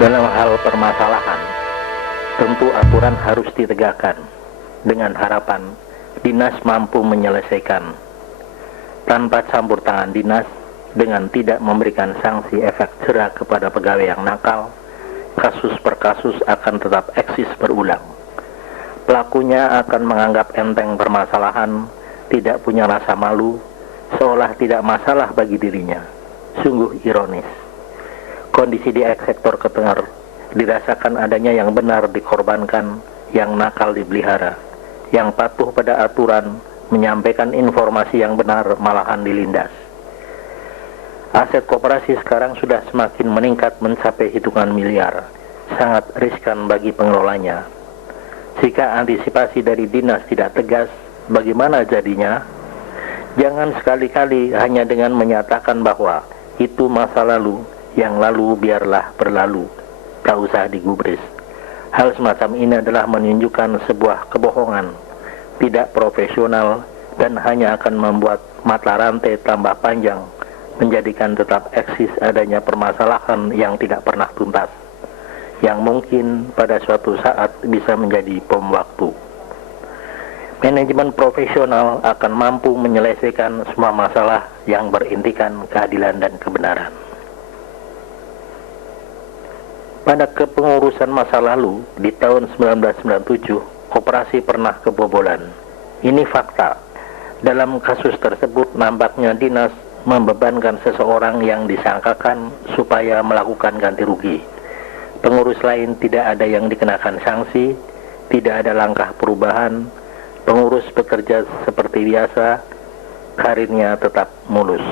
Dalam hal permasalahan, tentu aturan harus ditegakkan dengan harapan dinas mampu menyelesaikan tanpa campur tangan dinas dengan tidak memberikan sanksi efek jera kepada pegawai yang nakal. Kasus per kasus akan tetap eksis berulang. Pelakunya akan menganggap enteng permasalahan, tidak punya rasa malu, seolah tidak masalah bagi dirinya. Sungguh ironis. Kondisi di sektor ketenger dirasakan adanya yang benar dikorbankan, yang nakal dipelihara, yang patuh pada aturan, menyampaikan informasi yang benar malahan dilindas. Aset koperasi sekarang sudah semakin meningkat mencapai hitungan miliar, sangat riskan bagi pengelolanya. Jika antisipasi dari dinas tidak tegas, bagaimana jadinya? Jangan sekali-kali hanya dengan menyatakan bahwa itu masa lalu, yang lalu biarlah berlalu, tak usah digubris. Hal semacam ini adalah menunjukkan sebuah kebohongan, tidak profesional, dan hanya akan membuat mata rantai tambah panjang, menjadikan tetap eksis adanya permasalahan yang tidak pernah tuntas, yang mungkin pada suatu saat bisa menjadi bom waktu. Manajemen profesional akan mampu menyelesaikan semua masalah yang berintikan keadilan dan kebenaran. Pada kepengurusan masa lalu, di tahun 1997, koperasi pernah kebobolan. Ini fakta. Dalam kasus tersebut, nampaknya dinas membebankan seseorang yang disangkakan supaya melakukan ganti rugi. Pengurus lain tidak ada yang dikenakan sanksi, tidak ada langkah perubahan, pengurus bekerja seperti biasa, karirnya tetap mulus.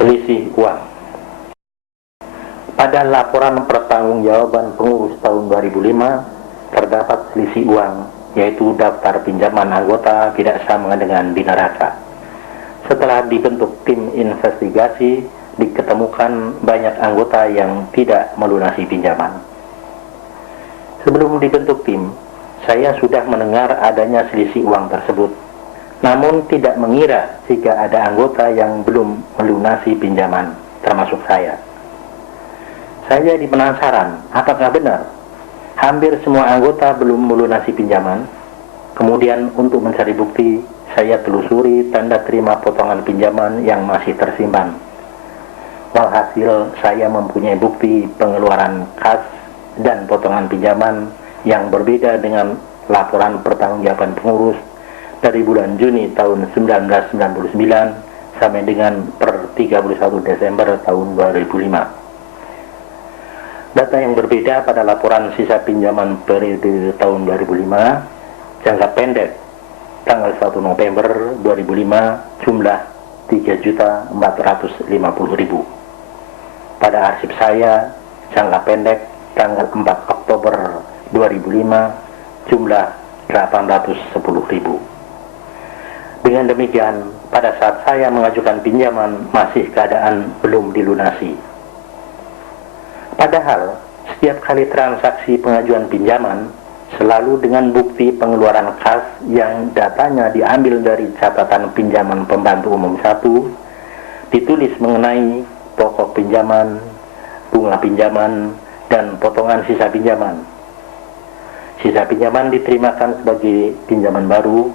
Selisih uang. Pada laporan pertanggungjawaban pengurus tahun 2005, terdapat selisih uang, yaitu daftar pinjaman anggota tidak sama dengan di neraka. Setelah dibentuk tim investigasi, diketemukan banyak anggota yang tidak melunasi pinjaman. Sebelum dibentuk tim, saya sudah mendengar adanya selisih uang tersebut, namun tidak mengira jika ada anggota yang belum melunasi pinjaman, termasuk saya. Saya jadi penasaran, apakah benar hampir semua anggota belum melunasi pinjaman? Kemudian untuk mencari bukti, saya telusuri tanda terima potongan pinjaman yang masih tersimpan. Walhasil saya mempunyai bukti pengeluaran kas dan potongan pinjaman yang berbeda dengan laporan pertanggungjawaban pengurus dari bulan Juni tahun 1999 sampai dengan per 31 Desember tahun 2005. Data yang berbeda pada laporan sisa pinjaman periode tahun 2005, jangka pendek tanggal 1 November 2005 jumlah 3.450.000. Pada arsip saya, jangka pendek tanggal 4 Oktober 2005 jumlah 810.000. Dengan demikian, pada saat saya mengajukan pinjaman masih keadaan belum dilunasi. Padahal, setiap kali transaksi pengajuan pinjaman selalu dengan bukti pengeluaran kas yang datanya diambil dari catatan pinjaman pembantu umum 1, ditulis mengenai pokok pinjaman, bunga pinjaman, dan potongan sisa pinjaman. Sisa pinjaman diterimakan sebagai pinjaman baru.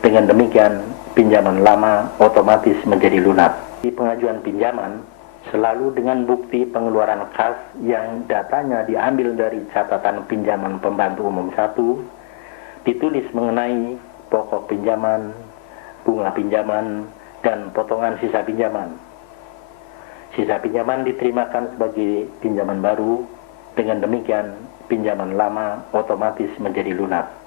Dengan demikian, pinjaman lama otomatis menjadi lunas. Di pengajuan pinjaman selalu dengan bukti pengeluaran kas yang datanya diambil dari catatan pinjaman pembantu umum 1, ditulis mengenai pokok pinjaman, bunga pinjaman, dan potongan sisa pinjaman. Sisa pinjaman diterimakan sebagai pinjaman baru. Dengan demikian, pinjaman lama otomatis menjadi lunas.